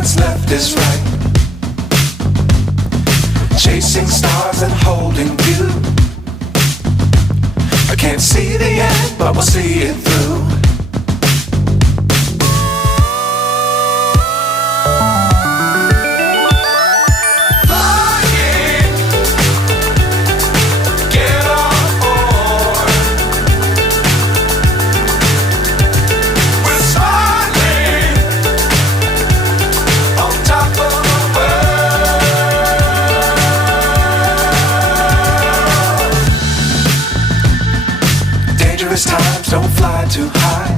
what's left is right. Chasing stars and holding you. I can't see the end, but we'll see it through. Times don't fly too high.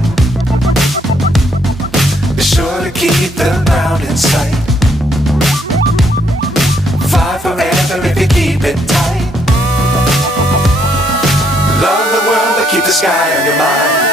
Be sure to keep the ground in sight. Fly forever if you keep it tight. Love the world but keep the sky on your mind.